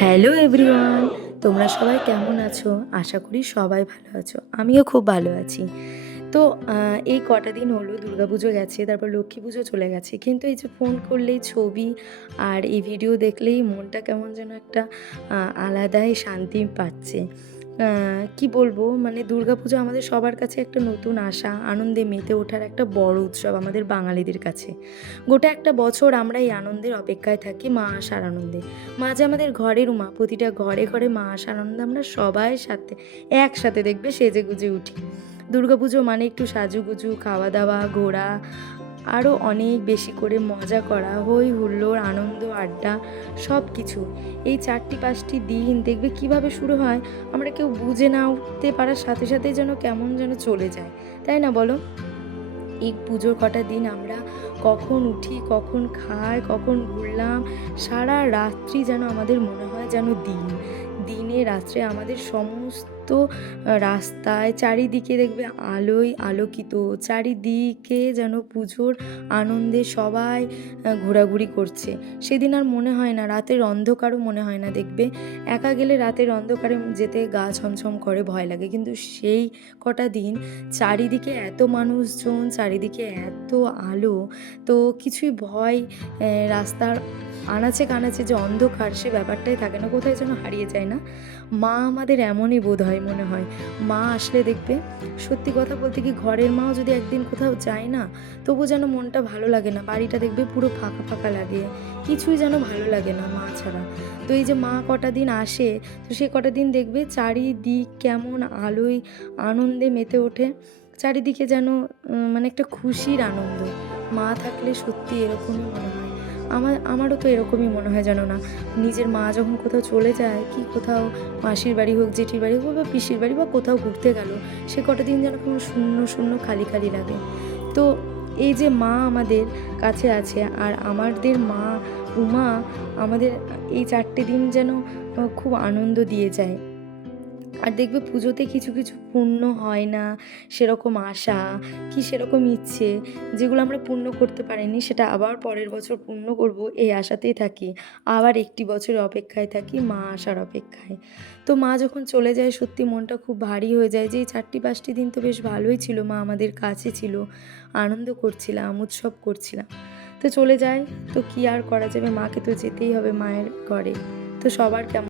Hello everyone, তোমরা সবাই কেমন আছো? আশা করি সবাই ভালো আছো। আমিও খুব ভালো আছি। তো এই কটা দিন হলো দুর্গাপুজো গেছে, তারপর লক্ষ্মী পুজো চলে গেছে। কিন্তু এই যে ফোন করলেই ছবি আর এই ভিডিও দেখলেই মনটা কেমন যেন একটা আলাদাই শান্তি পাচ্ছে। কি বলবো, মানে দুর্গাপুজো আমাদের সবার কাছে একটা নতুন আশা, আনন্দে মেতে ওঠার একটা বড় উৎসব আমাদের বাঙালিদের কাছে। গোটা একটা বছর আমরা এই আনন্দের অপেক্ষায় থাকি, মা আসার আনন্দে। মা যে আমাদের ঘরের মা, প্রতিটা ঘরে ঘরে মা আসার আনন্দে আমরা সবাই একসাথে দেখবে সেজে গুজে উঠি। দুর্গাপুজো মানে একটু সাজুগুজু, খাওয়া দাওয়া, ঘোরা, আরও অনেক বেশি করে মজা করা, হই হুল্লোড়, আনন্দ, আড্ডা, সব কিছু। এই 4-5টি দিন দেখবে কিভাবে শুরু হয়, আমরা কেউ বুঝে না উঠতে পারার সাথে সাথেই যেন কেমন যেন চলে যায়, তাই না বলো? এই পুজোর কটা দিন আমরা কখন উঠি, কখন খাই, কখন ঘুরলাম, সারা রাত্রি যেন আমাদের মনে হয় যেন দিনে রাত্রে আমাদের সমস্ত রাস্তায় চারিদিকে দেখবে আলোয় আলোকিত, চারিদিকে যেন পুজোর আনন্দে সবাই ঘোরাঘুরি করছে। সেদিন আর মনে হয় না, রাতের অন্ধকারও মনে হয় না। দেখবে একা গেলে রাতের অন্ধকারে যেতে গা ছমছম করে, ভয় লাগে, কিন্তু সেই কটা দিন চারিদিকে এত মানুষজন, চারিদিকে এত আলো, তো কিছুই ভয়, রাস্তার আনাচে কানাচে যে অন্ধকার, সে ব্যাপারটাই থাকে না, কোথায় যেন হারিয়ে যায় না। মা আমাদের এমনই বোধ হয়, মনে হয় মা আসলে দেখবে, সত্যি কথা বলতে কি, ঘরের মাও যদি একদিন কোথাও যায় না, তবু যেন মনটা ভালো লাগে না, বাড়িটা দেখবে পুরো ফাঁকা ফাঁকা লাগে, কিছুই যেন ভালো লাগে না মা ছাড়া। তো এই যে মা কটা দিন আসে, তো সে কটা দিন দেখবে চারিদিক কেমন আলোয় আনন্দে মেতে ওঠে, চারিদিকে যেন মানে একটা খুশির আনন্দ। মা থাকলে সত্যি এরকমই মনে হয়। আমারও তো এরকমই মনে হয়, জানো না, নিজের মা যখন কোথাও চলে যায়, কি কোথাও মাসির বাড়ি হোক, জেঠির বাড়ি হোক, বা পিসির বাড়ি, বা কোথাও ঘুরতে গেল, সে কটা দিন যেন কেমন শূন্য শূন্য, খালি খালি লাগে। তো এই যে মা আমাদের কাছে আছে, আর আমাদের মা উমা আমাদের এই 4টে দিন যেন খুব আনন্দ দিয়ে যায়। আর দেখবে পুজোতে কিছু কিছু পূর্ণ হয় না, সেরকম আশা কি সেরকম ইচ্ছে, যেগুলো আমরা পূর্ণ করতে পারিনি, সেটা আবার পরের বছর পূর্ণ করব, এই আশাতেই থাকি। আবার একটি বছরের অপেক্ষায় থাকি, মা আসার অপেক্ষায়। তো মা যখন চলে যায়, সত্যি মনটা খুব ভারী হয়ে যায়, যে এই 4-5টি দিন তো বেশ ভালোই ছিল, মা আমাদের কাছে ছিল, আনন্দ করছিলাম, উৎসব করছিলাম। তো চলে যায়, তো কি আর করা যাবে, মাকে তো যেতেই হবে মায়ের ঘরে। তো সবার কেমন